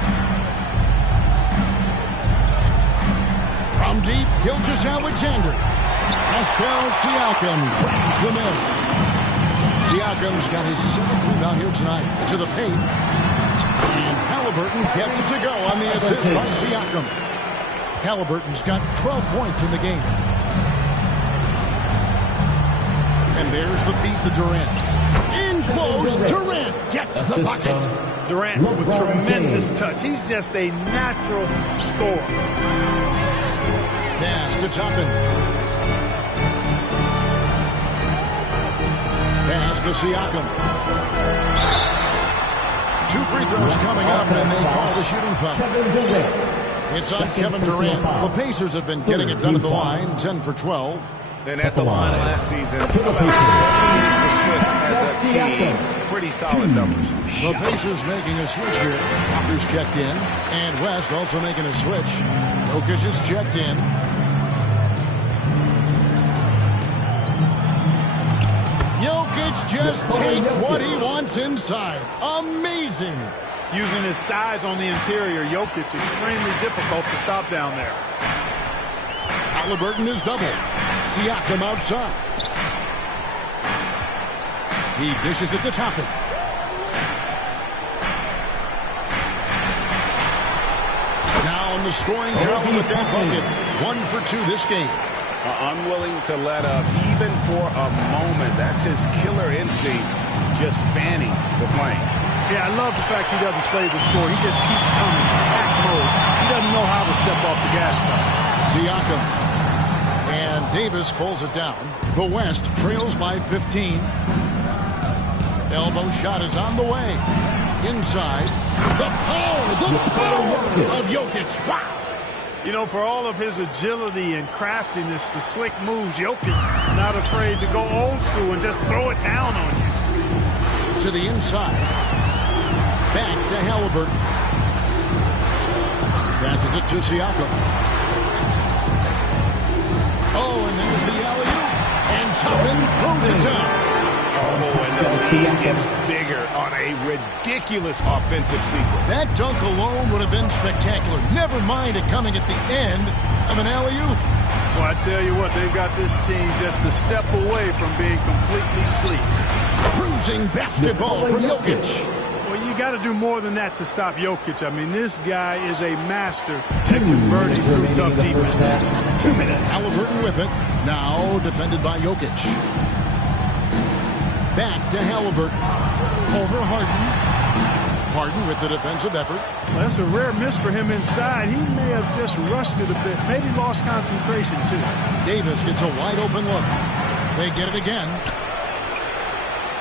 From deep, Gilgeous-Alexander. Pascal Siakam grabs the miss. Siakam's got his 7th rebound here tonight. To the paint. And Halliburton gets it to go on the assist by Siakam. Halliburton's got 12 points in the game. And there's the feed to Durant. In close, Durant gets the bucket. Durant with tremendous touch. He's just a natural scorer. Pass to Toppin. Pass to Siakam. 2 free throws coming up, and they call the shooting foul. It's on Kevin Durant. The Pacers have been getting it done at the line, 10 for 12. And at the line last season, about 70% as a team. Pretty solid numbers. The Pacers making a switch here. Walker's checked in, and West also making a switch. Jokic is checked in. Jokic just takes what he wants inside. Amazing. Using his size on the interior, Jokic extremely difficult to stop down there. Halliburton is double. Siakam outside. He dishes it to Toppin. Now in the scoring column with that bucket. 1 for 2 this game. Unwilling to let up even for a moment. That's his killer instinct, just fanning the flame. Yeah, I love the fact he doesn't play the score. He just keeps coming, attack mode. He doesn't know how to step off the gas pedal. Siakam. And Davis pulls it down. The West trails by 15. Elbow shot is on the way. Inside. The power of Jokic. Wow. You know, for all of his agility and craftiness, the slick moves, Jokic not afraid to go old school and just throw it down on you. To the inside. Back to Halliburton. Passes it to Siakam. Oh, and there's the alley-oop. And Toppin throws it down. Oh, and the lead gets bigger on a ridiculous offensive sequence. That dunk alone would have been spectacular. Never mind it coming at the end of an alley-oop. Well, I tell you what, they've got this team just a step away from being completely sleep. Bruising basketball from Jokic. Well, you got to do more than that to stop Jokic. I mean, this guy is a master at converting through tough defense. 2 minutes. Halliburton with it. Now defended by Jokic. Back to Halliburton. Over Harden. Harden with the defensive effort. Well, that's a rare miss for him inside. He may have just rushed it a bit. Maybe lost concentration, too. Davis gets a wide open look. They get it again.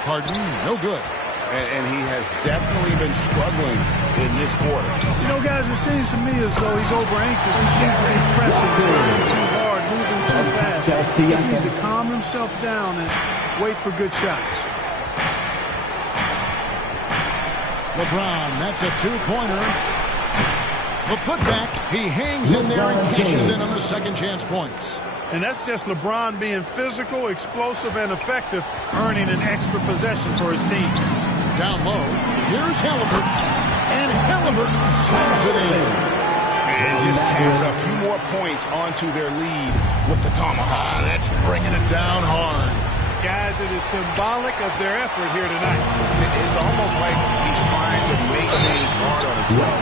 Harden, no good. And he has definitely been struggling in this quarter. You know, guys, it seems to me as though he's over anxious. He seems to be pressing, trying too hard, moving too fast. He just needs to calm himself down and wait for good shots. LeBron, that's a two-pointer. The putback, he hangs in there and cashes in on the second chance points. And that's just LeBron being physical, explosive, and effective, earning an extra possession for his team. Down low, here's Halliburton, and Halliburton slams it in. And just tacks a few more points onto their lead with the tomahawk. That's bringing it down hard. Guys, it is symbolic of their effort here tonight. It's almost like he's trying to make things hard on himself.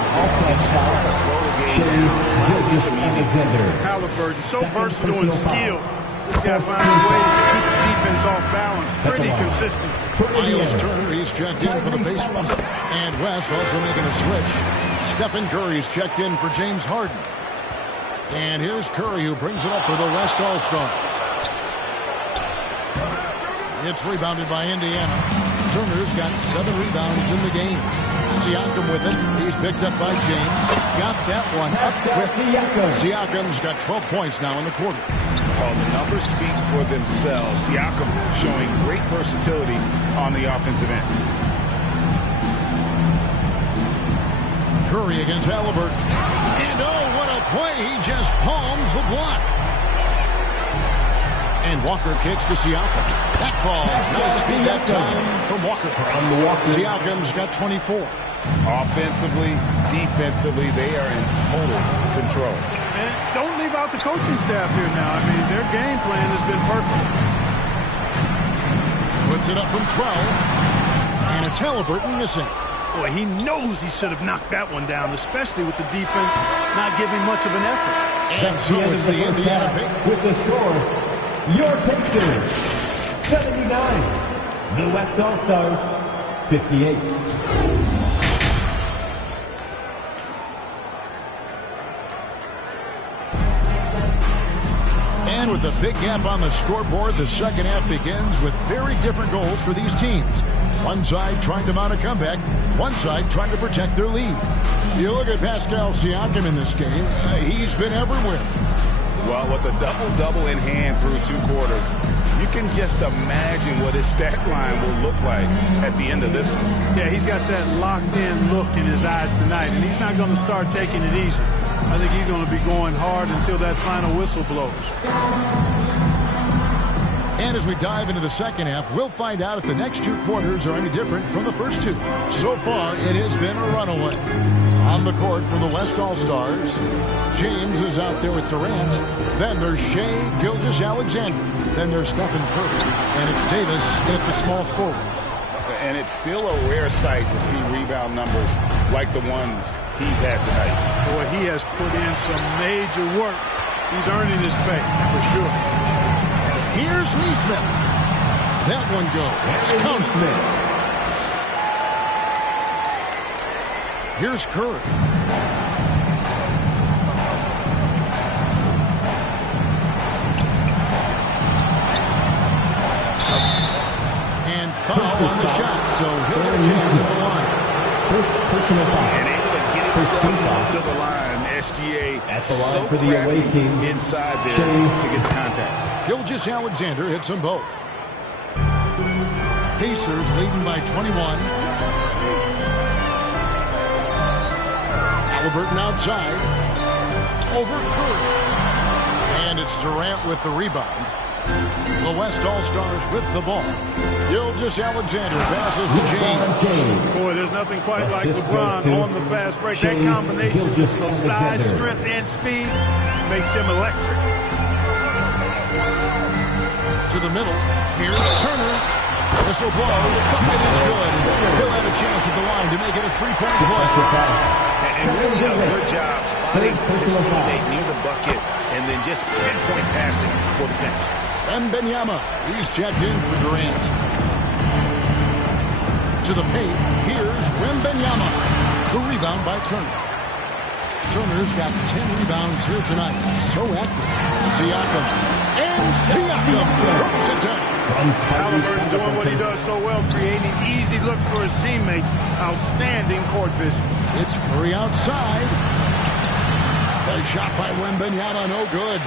He's just got to slow the game down. Halliburton, so versatile and skilled. This guy finds ways to keep the defense off balance pretty consistent. Miles Turner, he's checked in for the Pacers. And West also making a switch. Stephen Curry's checked in for James Harden. And here's Curry, who brings it up for the West All-Stars. It's rebounded by Indiana. Turner's got 7 rebounds in the game. Siakam with it. He's picked up by James. Got that one up quick. Siakam's got 12 points now in the quarter. Oh, the numbers speak for themselves. Siakam showing great versatility on the offensive end. Curry against Halliburton. And oh, what a play. He just palms the block. And Walker kicks to Siakam. That falls. Nice feed that time from Walker. Siakam's got 24. Offensively, defensively, they are in total control. And don't leave out the coaching staff here now. I mean, their game plan has been perfect. Puts it up from 12. And it's Halliburton missing. Boy, he knows he should have knocked that one down, especially with the defense not giving much of an effort. And so it's the Indiana pick. With the score, your Pacers, 79. The West All-Stars, 58. And with a big gap on the scoreboard, the second half begins with very different goals for these teams. One side trying to mount a comeback, one side trying to protect their lead. You look at Pascal Siakam in this game, he's been everywhere. Well, with a double-double in hand through 2 quarters, you can just imagine what his stat line will look like at the end of this one. Yeah, he's got that locked-in look in his eyes tonight, and he's not going to start taking it easy. I think he's going to be going hard until that final whistle blows. And as we dive into the second half, we'll find out if the next 2 quarters are any different from the first 2. So far, it has been a runaway. On the court for the West All-Stars, James is out there with Durant. Then there's Shea Gilgeous-Alexander. Then there's Stephen Curry. And it's Davis at the small forward. And it's still a rare sight to see rebound numbers like the ones he's had tonight. Boy, he has put in some major work. He's earning his pay, for sure. Here's Neesmith. That one goes. Counter. Here's Curry. And foul on the shot, so he'll get a chance at the line. First personal foul. And able to get himself to the line. SGA at the line so for the away team inside there to get the contact. Gilgeous-Alexander hits them both. Pacers leading by 21. Halliburton outside. Over Curry. And it's Durant with the rebound. The West All-Stars with the ball. Gilgeous-Alexander passes to James. Boy, there's nothing quite like LeBron on the fast break. That combination of size, strength, and speed makes him electric. To the middle. Here's Turner. Whistle blows. Bucket is good. He'll have a chance at the line to make it a 3-point play. And really a good job spotting his teammate near the bucket and then just pinpoint passing for the finish. Wembanyama, he's checked in for Durant. To the paint, here's Wembanyama. The rebound by Turner. Turner's got 10 rebounds here tonight. So active. Siakam. And Siakam throws it down. Halliburton doing what he does so well, creating easy looks for his teammates. Outstanding court vision. It's Curry outside. The shot by Wembanyama, no good.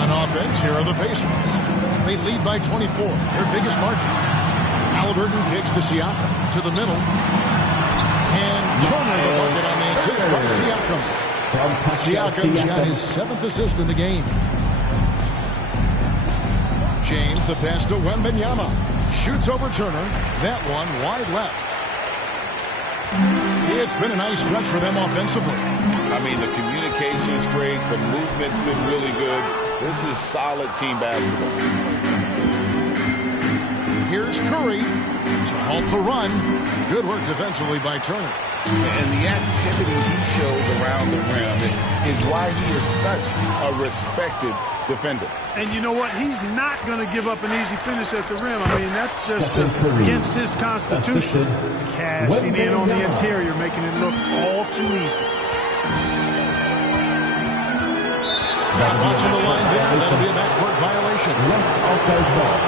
On offense, here are the Pacers. They lead by 24, their biggest margin. Halliburton kicks to Siakam, to the middle. And Turner the bucket on the assist by Siakam. Siakam's got his 7th assist in the game. James, the pass to Wembanyama. Shoots over Turner. That one wide left. It's been a nice stretch for them offensively. I mean, the communication's great. The movement's been really good. This is solid team basketball. Here's Curry to halt the run. Good work defensively by Turner. And the activity he shows around the rim is why he is such a respected defender. And you know what? He's not going to give up an easy finish at the rim. I mean, that's just against his constitution. Cashing in on the interior, making it look all too easy. Not watching the line there. That'll be a backcourt violation. All-Stars ball.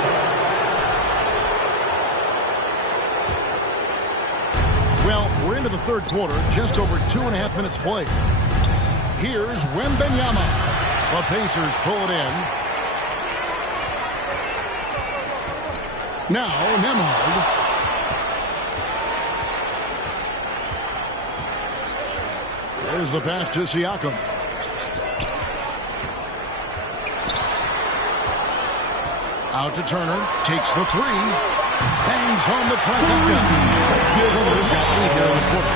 Well, we're into the third quarter, just over 2.5 minutes played. Here's Wembanyama. The Pacers pull it in. Now, Nembhard. There's the pass to Siakam. Out to Turner. Takes the three. Bangs home the trifecta. Turner's got 8 here in the quarter.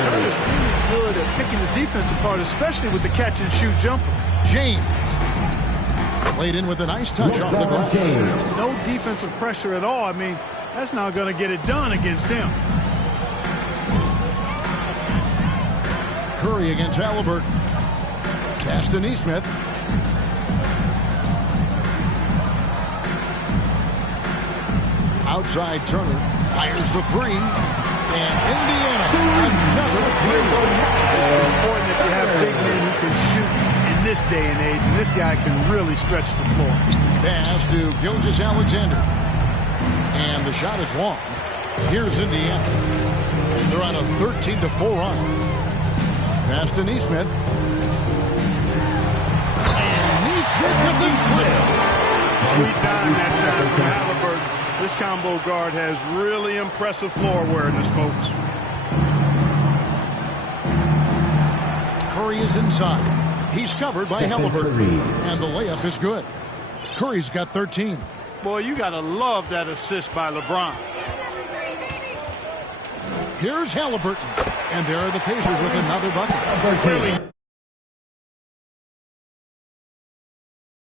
Turner's really good at picking the defense apart, especially with the catch-and-shoot jumper. James. Played in with a nice touch off the glass. No defensive pressure at all. I mean, that's not going to get it done against him. Curry against Halliburton. Pass to Nesmith. Outside Turner fires the three. And Indiana, another three. It's important that you have big men who can shoot in this day and age, and this guy can really stretch the floor. Pass to Gilgeous-Alexander. And the shot is long. Here's Indiana. They're on a 13-4 run. Pass to Nesmith. And Nesmith with the slam. Sweet dime that time from Halliburton. This combo guard has really impressive floor awareness, folks. Curry is inside. He's covered by Halliburton. And the layup is good. Curry's got 13. Boy, you got to love that assist by LeBron. Here's Halliburton. And there are the Pacers with another bucket. Really